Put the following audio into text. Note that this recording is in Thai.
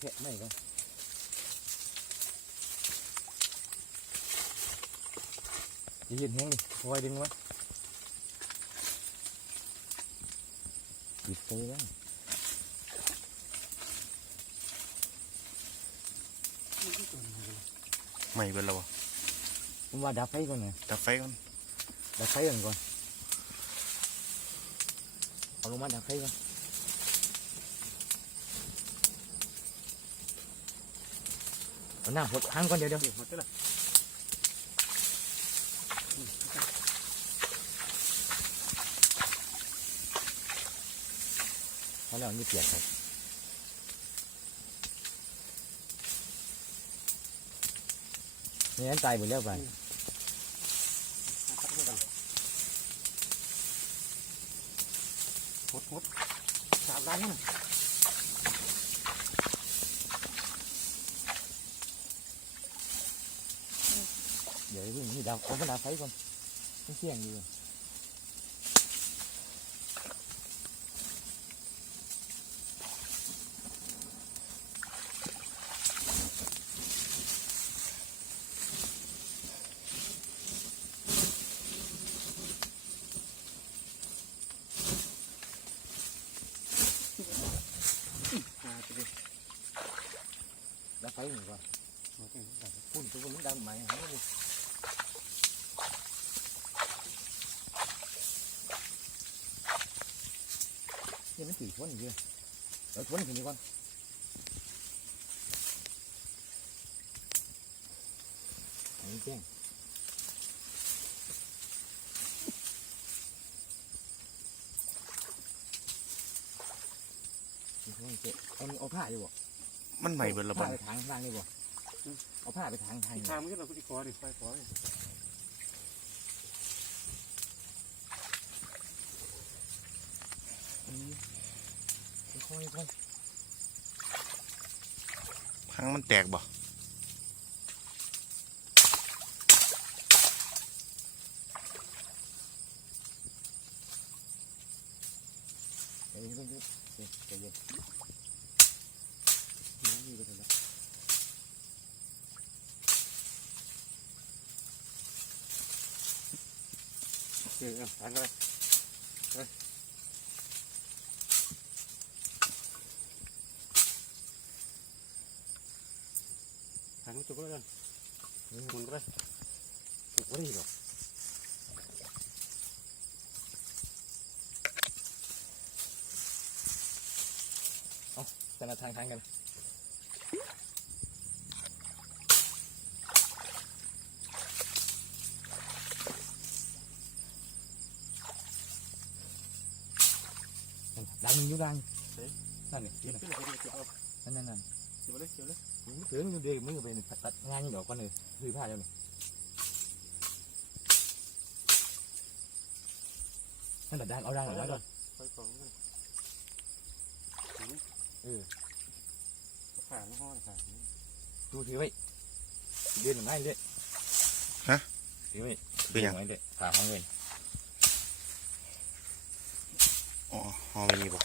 แกะไม่กันอย่าเห็นแห้งดิคอยดึงไว้ปิดไปแล้วใหม่เบิดแล้วบ่ ผมว่าดับไฟก่อนไง ดับไฟก่อน ดับไฟก่อนก่อน เอาลงมาดับไฟก่อนเอาหน้าหดค้างก่อนเดี๋ยวเดี๋ยวหมดแล้วเพราะแล้วนี่เปียกครับนี่นั้นตายหมดแล้วไปหมดหมดสามล้านนั่น เดี๋ยวพึ่งนี่ดับเอามาดับไฟก่อนต้องเสี่ยงอยู่ดับไฟหนึ่งก่อนพุ่นตัวมันดังไหมหาเลยนี่มัน สี่คนอยู่เลยเอาทวนถึงนี้ก่อนอันนี้แจ้งนี่ทวนเจ๊เอาเอาผ้าอยู่บ่มันใหม่เบิดแล้วบ่ผ้าไปทางข้างล่างนี่บ่เอาผ้าไปทางทางนี่ ทางมันก็เราก็จะขอดิไฟขอดิอืมค่อยๆค่อย พังมันแตกบ่เดี๋ยวเดี๋ยวเลยเดี๋ยวเดี๋ยวเดี๋ยวนี่ก็เสร็จแล้ว เออทางกันเลยทางจุกแล้วกันหมุนไปถูกไม่ได้หรอกเอาแต่ละทางทางกันดังอยู่ดังนั่นนี่เดี๋ยวนั่นขึ้นเลยเดี๋ยวเอานั่นนั่นนั่น เดี๋ยวเลยเดี๋ยวเลยถือมือเดียวมือไปตัดงานนี่ดอกก่อนเลยถือผ้าเดียวนี่นั่นแหละดังเอาดังเอาดังก่อนไฟสองกันเออขาห้องขาดูถือไว้เดินหน่อยเด้ถือไว้เป็นหยังไว้เด้ขาของเงินอ๋อฮอไม่มีบ่ต